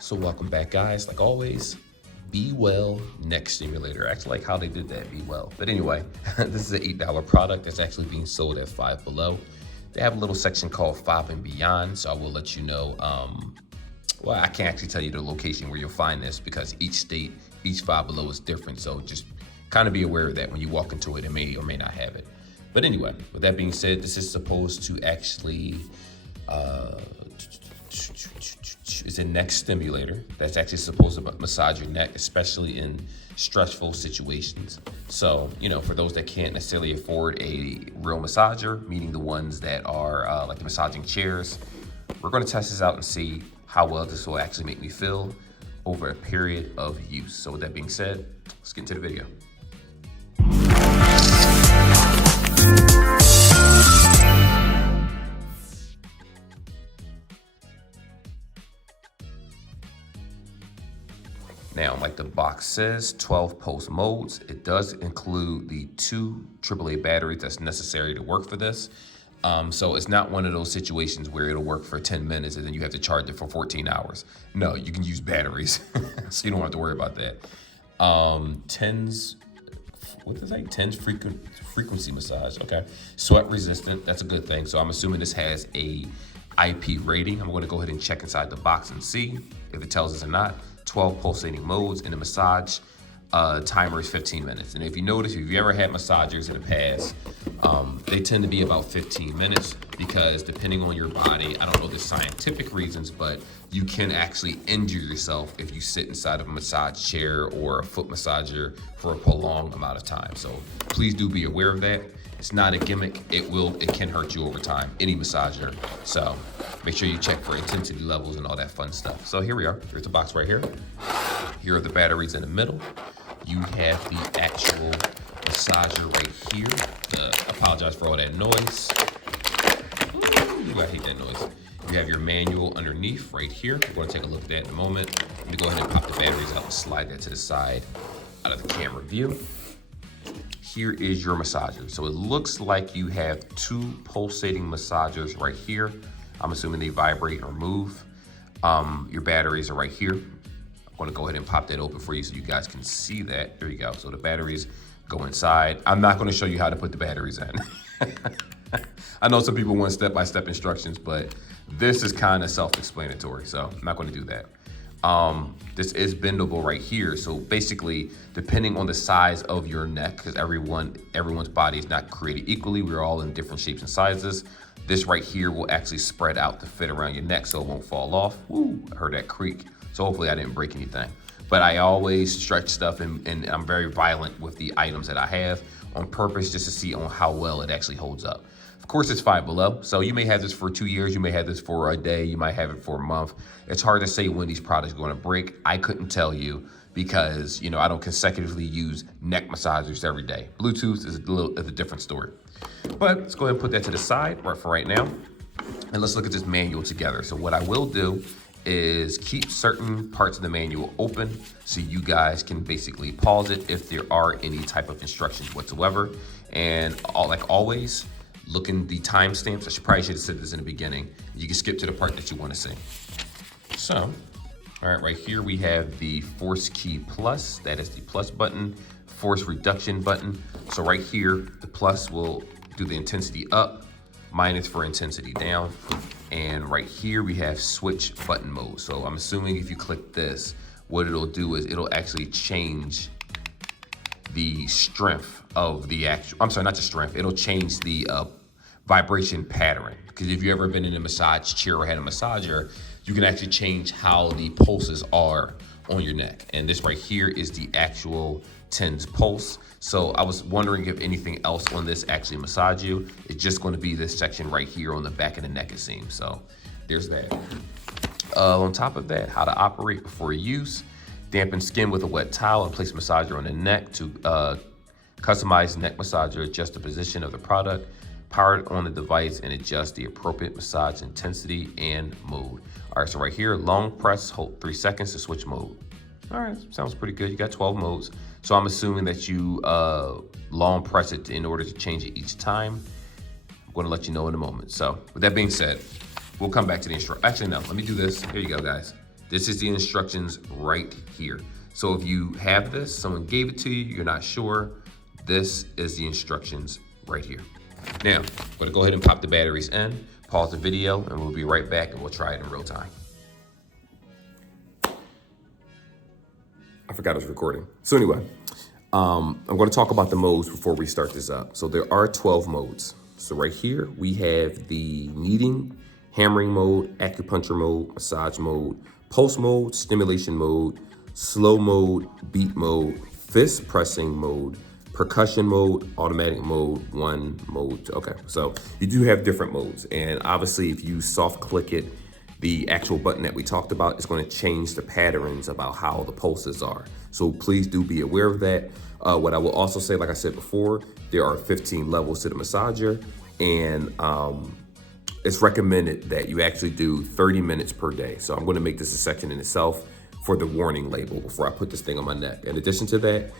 So welcome back, guys. Like always, Be Well Neck Stimulator. I actually like how they did that, Be Well. But anyway, this is an $8 product that's actually being sold at Five Below. They have a little section called Five and Beyond, so I will let you know. Well, I can't actually tell you the location where you'll find this because each state, each Five Below is different. So just kind of be aware of that when you walk into it. It may or may not have it. But anyway, with that being said, this is supposed to actually, it's a neck stimulator that's actually supposed to massage your neck, especially in stressful situations. So, you know, for those that can't necessarily afford a real massager, meaning the ones that are like the massaging chairs, we're going to test this out and see how well this will actually make me feel over a period of use. So with that being said, let's get into the video. Now, like the box says, 12 pulse modes. It does include the 2 AAA batteries that's necessary to work for this. So it's not one of those situations where it'll work for 10 minutes and then you have to charge it for 14 hours. No, you can use batteries, so you don't have to worry about that. TENS, what does that say? TENS frequency massage, okay. Sweat resistant, that's a good thing. So I'm assuming this has a IP rating. I'm gonna go ahead and check inside the box and see if it tells us or not. 12 pulsating modes, and the massage timer is 15 minutes. And if you notice, if you ever had massagers in the past, they tend to be about 15 minutes because depending on your body, I don't know the scientific reasons, but you can actually injure yourself if you sit inside of a massage chair or a foot massager for a prolonged amount of time. So please do be aware of that. It's not a gimmick. It can hurt you over time, any massager. So make sure you check for intensity levels and all that fun stuff. So here we are. Here's the box right here. Here are the batteries in the middle. You have the actual massager right here. Apologize for all that noise. Ooh, I hate that noise. You have your manual underneath right here. We're going to take a look at that in a moment. Let me go ahead and pop the batteries out and slide that to the side out of the camera view. Here is your massager. So it looks like you have 2 pulsating massagers right here. I'm assuming they vibrate or move. Your batteries are right here. I'm gonna go ahead and pop that open for you so you guys can see that. There you go. So the batteries go inside. I'm not gonna show you how to put the batteries in. I know some people want step-by-step instructions, but this is kind of self-explanatory, so I'm not gonna do that. This is bendable right here. So basically, depending on the size of your neck, because everyone's body is not created equally, we're all in different shapes and sizes. This right here will actually spread out to fit around your neck so it won't fall off. Woo, I heard that creak. So hopefully I didn't break anything. But I always stretch stuff and I'm very violent with the items that I have on purpose just to see on how well it actually holds up. Of course, it's Five Below. So you may have this for 2 years, you may have this for a day, you might have it for a month. It's hard to say when these products are gonna break. I couldn't tell you because, you know, I don't consecutively use neck massagers every day. Bluetooth is a different story. But let's go ahead and put that to the side right for right now. And let's look at this manual together. So what I will do is keep certain parts of the manual open so you guys can basically pause it if there are any type of instructions whatsoever. And like always, look in the timestamps. I probably should have said this in the beginning. You can skip to the part that you want to see. So, all right here we have the force key plus. That is the plus button, force reduction button. So right here, the plus will do the intensity up, minus for intensity down. And right here we have switch button mode. So I'm assuming if you click this, what it'll do is it'll actually change the strength of the actual, I'm sorry, not the strength, it'll change the vibration pattern. Because if you've ever been in a massage chair or had a massager, you can actually change how the pulses are on your neck. And this right here is the actual TENS pulse. So I was wondering if anything else on this actually massage you. It's just going to be this section right here on the back of the neck, it seems. So there's that. On top of that, how to operate before use. Dampen skin with a wet towel and place massager on the neck. To customize neck massager, adjust the position of the product, power it on the device, and adjust the appropriate massage intensity and mode. All right, so right here, long press, hold 3 seconds to switch mode. All right, sounds pretty good. You got 12 modes. So I'm assuming that you long press it in order to change it each time. I'm gonna let you know in a moment. So with that being said, we'll come back to the instruction. Actually, no, let me do this. Here you go, guys. This is the instructions right here. So if you have this, someone gave it to you, you're not sure, this is the instructions right here. Now, I'm gonna go ahead and pop the batteries in, pause the video, and we'll be right back and we'll try it in real time. I forgot I was recording. So anyway, I'm gonna talk about the modes before we start this up. So there are 12 modes. So right here, we have the kneading, hammering mode, acupuncture mode, massage mode, pulse mode, stimulation mode, slow mode, beat mode, fist pressing mode, percussion mode, automatic mode, one mode. Okay, so you do have different modes. And obviously if you soft click it, the actual button that we talked about is going to change the patterns about how the pulses are. So please do be aware of that. What I will also say, like I said before, there are 15 levels to the massager, and it's recommended that you actually do 30 minutes per day. So I'm going to make this a section in itself for the warning label before I put this thing on my neck. In addition to that,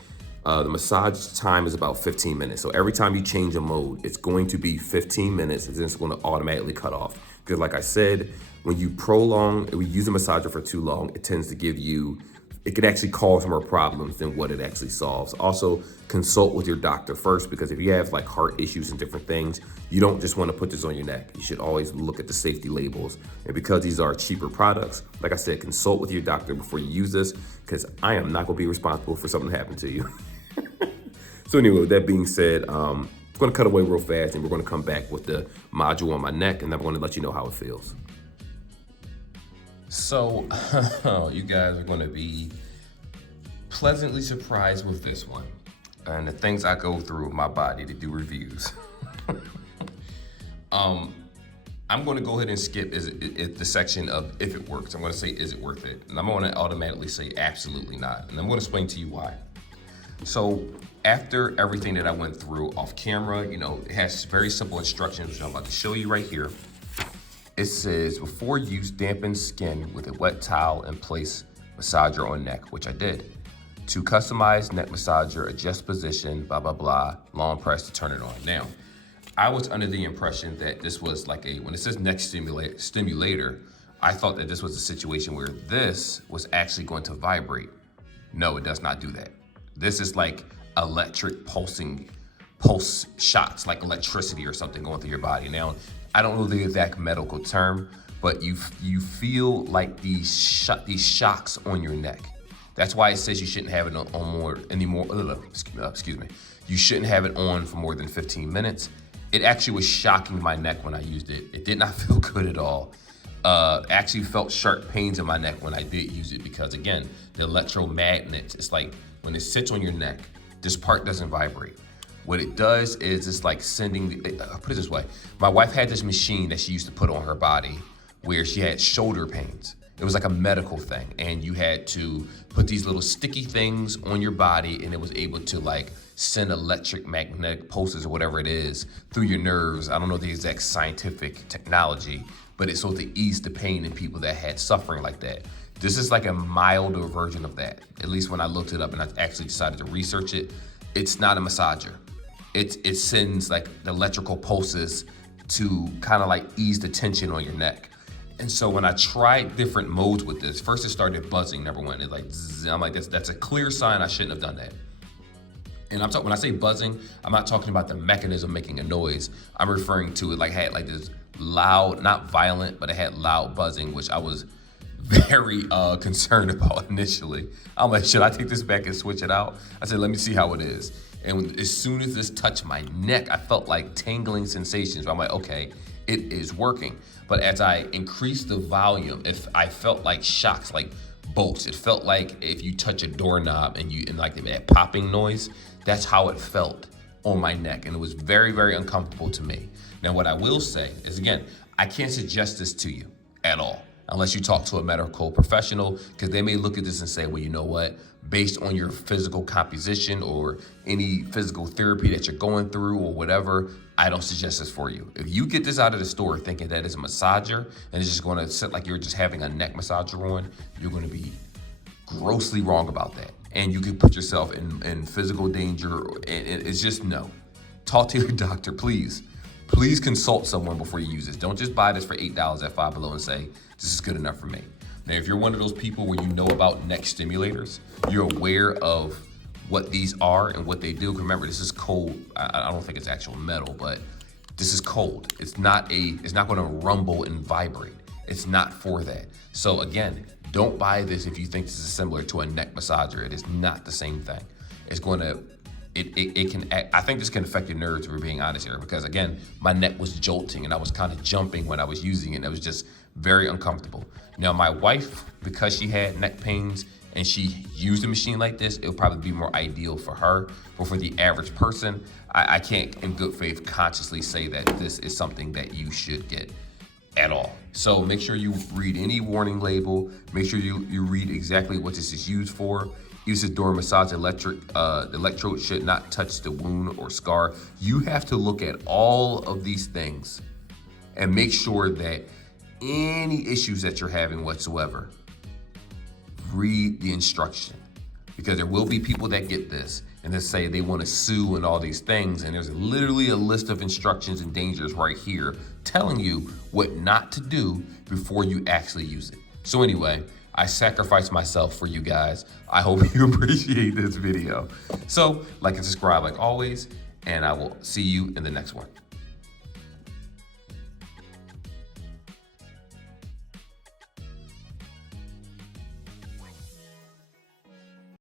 the massage time is about 15 minutes. So every time you change a mode, it's going to be 15 minutes, and then it's going to automatically cut off. Because like I said, when you use a massager for too long, it tends to give you, it can actually cause more problems than what it actually solves. Also, consult with your doctor first, because if you have like heart issues and different things, you don't just want to put this on your neck. You should always look at the safety labels. And because these are cheaper products, like I said, consult with your doctor before you use this, because I am not going to be responsible for something happening to you. So anyway, with that being said, I'm going to cut away real fast, and we're going to come back with the module on my neck, and I'm going to let you know how it feels. So you guys are going to be pleasantly surprised with this one and the things I go through with my body to do reviews. I'm going to go ahead and skip the section of if it works. I'm going to say, is it worth it? And I'm going to automatically say absolutely not. And I'm going to explain to you why. So after everything that I went through off camera, you know, it has very simple instructions, which I'm about to show you right here. It says, before use, dampen skin with a wet towel and place massager on neck, which I did. To customize neck massager, adjust position, blah, blah, blah, long press to turn it on. Now, I was under the impression that this was like when it says neck stimulator, I thought that this was a situation where this was actually going to vibrate. No, it does not do that. This is like electric pulse shots, like electricity or something going through your body. Now, I don't know the exact medical term, but you feel like these shocks on your neck. That's why it says you shouldn't have it on anymore. Excuse me. You shouldn't have it on for more than 15 minutes. It actually was shocking my neck when I used it. It did not feel good at all. Actually felt sharp pains in my neck when I did use it, because again, the electromagnets, it's like when it sits on your neck, this part doesn't vibrate. What it does is it's like sending, I'll put it this way. My wife had this machine that she used to put on her body where she had shoulder pains. It was like a medical thing, and you had to put these little sticky things on your body, and it was able to like send electric magnetic pulses or whatever it is through your nerves. I don't know the exact scientific technology, but it's so to ease the pain in people that had suffering like that. This is like a milder version of that. At least when I looked it up and I actually decided to research it, it's not a massager. It sends like the electrical pulses to kind of like ease the tension on your neck. And so when I tried different modes with this, first it started buzzing, number one. It's like, zzz, I'm like, that's a clear sign I shouldn't have done that. And when I say buzzing, I'm not talking about the mechanism making a noise. I'm referring to it like had like this loud, not violent, but it had loud buzzing, which I was very concerned about initially. I'm like, should I take this back and switch it out? I said, let me see how it is. And as soon as this touched my neck, I felt like tingling sensations. I'm like, okay, it is working. But as I increased the volume, if I felt like shocks, like bolts, it felt like if you touch a doorknob and like that popping noise, that's how it felt on my neck. And it was very, very uncomfortable to me. Now, what I will say is, again, I can't suggest this to you at all, unless you talk to a medical professional, because they may look at this and say, well, you know what, based on your physical composition or any physical therapy that you're going through or whatever, I don't suggest this for you. If you get this out of the store thinking that it's a massager and it's just going to sit like you're just having a neck massager on, you're going to be grossly wrong about that. And you can put yourself in physical danger. And it's just no. Talk to your doctor, please. Please consult someone before you use this. Don't just buy this for $8 at Five Below and say, this is good enough for me. Now, if you're one of those people where you know about neck stimulators, you're aware of what these are and what they do. Remember, this is cold. I don't think it's actual metal, but this is cold. It's not gonna rumble and vibrate. It's not for that. So again, don't buy this if you think this is similar to a neck massager. It is not the same thing. It's gonna, I think this can affect your nerves, if we're being honest here, because again, my neck was jolting and I was kind of jumping when I was using it. And it was just very uncomfortable. Now, my wife, because she had neck pains and she used a machine like this, it would probably be more ideal for her. But for the average person, I can't in good faith consciously say that this is something that you should get at all. So make sure you read any warning label. Make sure you read exactly what this is used for. Uses during massage, the electrode should not touch the wound or scar. You have to look at all of these things and make sure that any issues that you're having whatsoever, read the instruction, because there will be people that get this and they say they want to sue and all these things, and there's literally a list of instructions and dangers right here telling you what not to do before you actually use it. So anyway, I sacrificed myself for you guys. I hope you appreciate this video. So like and subscribe like always, and I will see you in the next one.